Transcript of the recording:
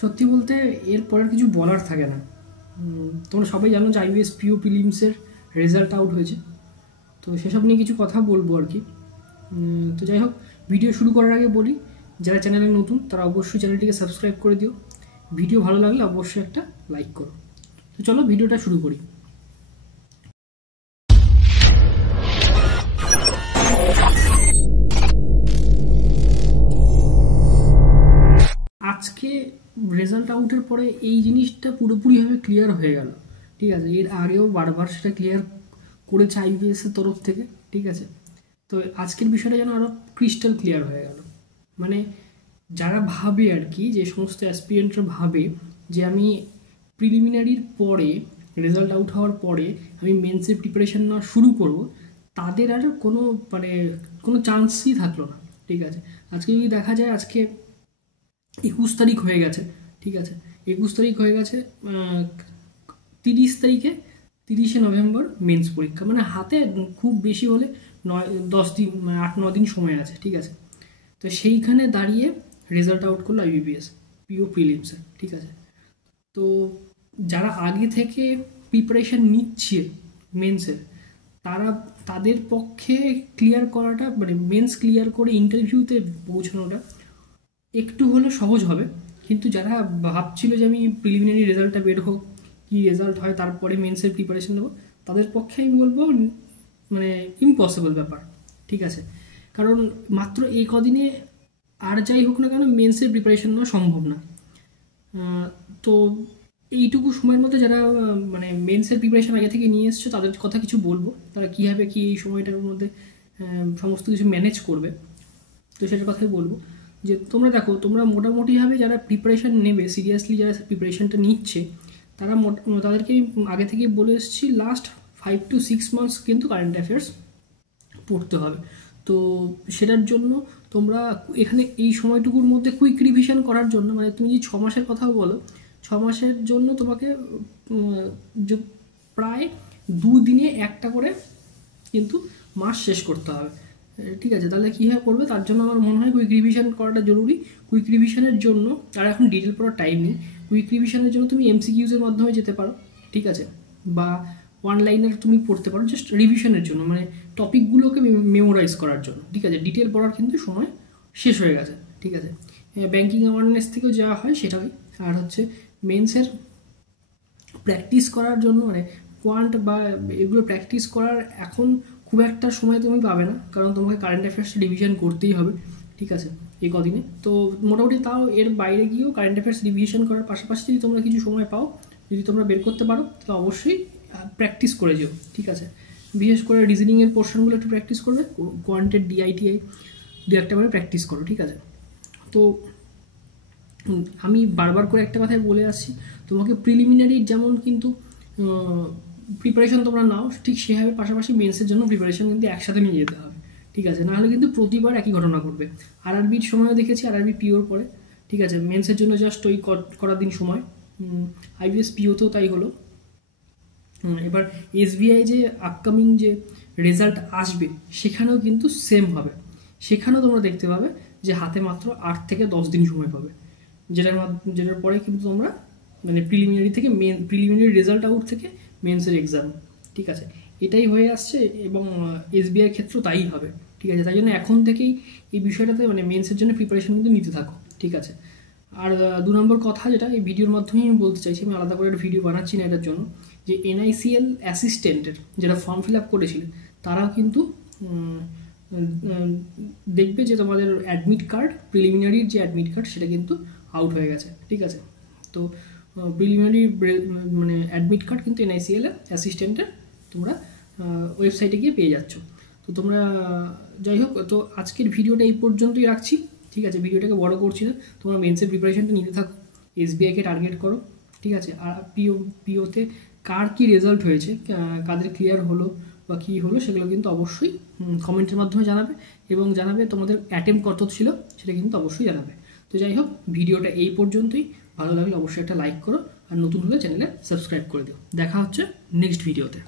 সত্যি বলতে এরপরের কিছু বলার থাকে না। তোমরা সবাই জানো যে আইবিএস পিও প্রিলিমসের রেজাল্ট আউট হয়েছে, তো সেসব নিয়ে কিছু কথা বলবো আর কি। তো যাই হোক, ভিডিও শুরু করার আগে বলি, যারা চ্যানেলে নতুন তারা অবশ্যই চ্যানেলটিকে সাবস্ক্রাইব করে দিও। ভিডিও ভালো লাগলে অবশ্যই একটা লাইক করো। তো চলো ভিডিওটা শুরু করি। আজকে রেজাল্ট আউটের পরে এই জিনিসটা পুরোপুরিভাবে ক্লিয়ার হয়ে গেল, ঠিক আছে। এর আগেও বারবার সেটা ক্লিয়ার করেছে আইবিএসের তরফ থেকে, ঠিক আছে। তো আজকের বিষয়টা যেন আরও ক্রিস্টাল ক্লিয়ার হয়ে গেল। মানে যারা ভাবে আর কি, যে সমস্ত অ্যাসপিরেন্টরা ভাবে যে আমি প্রিলিমিনারির পরে, রেজাল্ট আউট হওয়ার পরে আমি মেন্সের প্রিপারেশন নেওয়া শুরু করব, তাদের আর কোনো চান্সই থাকলো না, ঠিক আছে। আজকে যদি দেখা যায়, আজকে 21 তারিখ হয়ে গেছে, ঠিক আছে। 21 তারিখ হয়ে গেছে, 30শে নভেম্বর মেন্স পরীক্ষা। মানে হাতে খুব বেশি হলে 10 দিন, 8-9 দিন সময় আছে, ঠিক আছে। তো সেইখানে দাঁড়িয়ে রেজাল্ট আউট করলো আইবিপিএস পিও প্রিলিমসে, ঠিক আছে। তো যারা আগে থেকে প্রিপারেশান নিচ্ছে মেন্সের, তাদের পক্ষে ক্লিয়ার করাটা, মানে মেন্স ক্লিয়ার করে ইন্টারভিউতে পৌঁছানোটা একটু হলে সহজ হবে। কিন্তু যারা ভাবছিল যে আমি প্রিলিমিনারি রেজাল্টটা বের হোক, কী রেজাল্ট হয় তারপরে মেন্সের প্রিপারেশন নেবো, তাদের পক্ষে আমি বলবো মানে ইম্পসিবল ব্যাপার, ঠিক আছে। কারণ মাত্র এই কদিনে আর যাই হোক না কেন মেন্সের প্রিপারেশন নেওয়া সম্ভব না। তো এইটুকু সময়ের মধ্যে যারা মানে মেন্সের প্রিপারেশন আগে থেকে নিয়ে এসছো, তাদের কথা কিছু বলবো, তারা কীভাবে কি এই সময়টার মধ্যে সমস্ত কিছু ম্যানেজ করবে। তো সেটার কথাই বলবো যে তোমরা দেখো, তোমরা মোটামুটিভাবে যারা প্রিপারেশান নেবে, সিরিয়াসলি যারা প্রিপারেশানটা নিচ্ছে, তাদেরকে আগে থেকেই বলে এসেছি, লাস্ট 5 to 6 months কিন্তু কারেন্ট অ্যাফেয়ার্স পড়তে হবে। তো সেটার জন্য তোমরা এখানে এই সময়টুকুর মধ্যে কুইক রিভিশন করার জন্য, মানে তুমি যদি 6 মাসের কথাও বলো, 6 মাসের জন্য তোমাকে প্রায় 2 দিনে একটা করে কিন্তু মাস শেষ করতে হবে, ঠিক আছে। তাহলে কীভাবে করবে, তার জন্য আমার মনে হয় কুইক রিভিশন করাটা জরুরি। কুইক রিভিশনের জন্য, আর এখন ডিটেল পড়ার টাইম নেই, কুইক রিভিশনের জন্য তুমি এমসিকিউজের মাধ্যমে যেতে পারো, ঠিক আছে। বা ওয়ান লাইনার তুমি পড়তে পারো জাস্ট রিভিশনের জন্য, মানে টপিকগুলোকে মেমোরাইজ করার জন্য, ঠিক আছে। ডিটেল পড়ার কিন্তু সময় শেষ হয়ে গেছে, ঠিক আছে। ব্যাঙ্কিং অ্যাওয়ারনেস থেকেও যাওয়া হয় সেটাই। আর হচ্ছে মেন্সের প্র্যাকটিস করার জন্য, মানে কোয়ান্ট বা এগুলো প্র্যাকটিস করার এখন খুব একটা সময় তুমি পাবে না, কারণ তোমাকে কারেন্ট অ্যাফেয়ার্সটা রিভিশন করতেই হবে, ঠিক আছে, এই কদিনে। তো মোটামুটি তাও এর বাইরে গিয়েও কারেন্ট অ্যাফেয়ার্স রিভিশন করার পাশাপাশি যদি তোমরা কিছু সময় পাও, যদি তোমরা বের করতে পারো, তাহলে অবশ্যই প্র্যাকটিস করে যেও, ঠিক আছে। বিশেষ করে রিজনিংয়ের পোর্শনগুলো একটু প্র্যাকটিস করবে, কোয়ান্টেড ডিআইটিআই দু একটা করে প্র্যাকটিস করো, ঠিক আছে। তো আমি বারবার করে একটা কথাই বলে আসছি, তোমাকে প্রিলিমিনারি যেমন কিন্তু প্রিপারেশন তোমরা নাও, ঠিক সেভাবে পাশাপাশি মেন্সের জন্য প্রিপারেশন কিন্তু একসাথে নিয়ে যেতে হবে, ঠিক আছে। নাহলে কিন্তু প্রতিবার একই ঘটনা ঘটবে। আরআরবির সময়ও দেখেছি, আরআরবি পিওর পরে, ঠিক আছে, মেন্সের জন্য জাস্ট ওই করার দিন সময়, আইবিএস পিওতেও তাই হলো। এবার এসবিআই যে আপকামিং যে রেজাল্ট আসবে, সেখানেও কিন্তু সেম হবে। সেখানেও তোমরা দেখতে পাবে যে হাতে মাত্র 8 থেকে 10 দিন সময় পাবে, যেটার পরে কিন্তু তোমরা মানে প্রিলিমিনারি রেজাল্ট আউট থেকে মেন্সের এক্সাম, ঠিক আছে, এটাই হয়ে আসছে। এবং এসবিআইয়ের ক্ষেত্রেও তাই হবে, ঠিক আছে। তাই জন্য এখন থেকেই এই বিষয়টাতে মানে মেন্সের জন্য প্রিপারেশন কিন্তু নিতে থাকো, ঠিক আছে। আর 2 নম্বর কথা, যেটা এই ভিডিওর মাধ্যমেই আমি বলতে চাইছি, আমি আলাদা করে একটা ভিডিও বানাচ্ছি না এটার জন্য, যে এনআইসিএল অ্যাসিস্ট্যান্টের যারা ফর্ম ফিল আপ করেছিলেন, তারাও কিন্তু দেখবে যে তোমাদের অ্যাডমিট কার্ড, প্রিলিমিনারির যে অ্যাডমিট কার্ড, সেটা কিন্তু আউট হয়ে গেছে, ঠিক আছে। তো প্রিলিমিনারি মানে অ্যাডমিট কার্ড কিন্তু এনআইসিএল অ্যাসিস্ট্যান্টের তোমরা ওয়েবসাইটে গিয়ে পেয়ে যাচ্ছ। তো তোমরা যাই হোক, তো আজকের ভিডিওটা এই পর্যন্তই রাখছি, ঠিক আছে। ভিডিওটাকে বড় করছি না, তোমরা মেন্সের প্রিপারেশনটা নিতে থাকো, এসবিআইকে টার্গেট করো, ঠিক আছে। আর পিওতে কার কী রেজাল্ট হয়েছে, কাদের ক্লিয়ার হলো বা কী হলো, সেগুলো কিন্তু অবশ্যই কমেন্টের মাধ্যমে জানাবে, এবং জানাবে তোমাদের অ্যাটেম্প কত ছিল, সেটা কিন্তু অবশ্যই জানাবে। তো যাই হোক, ভিডিওটা এই পর্যন্তই। ভালো লাগলে অবশ্যই একটা লাইক করো, আর নতুন হলে চ্যানেলে সাবস্ক্রাইব করে দিও। দেখা হচ্ছে নেক্সট ভিডিওতে।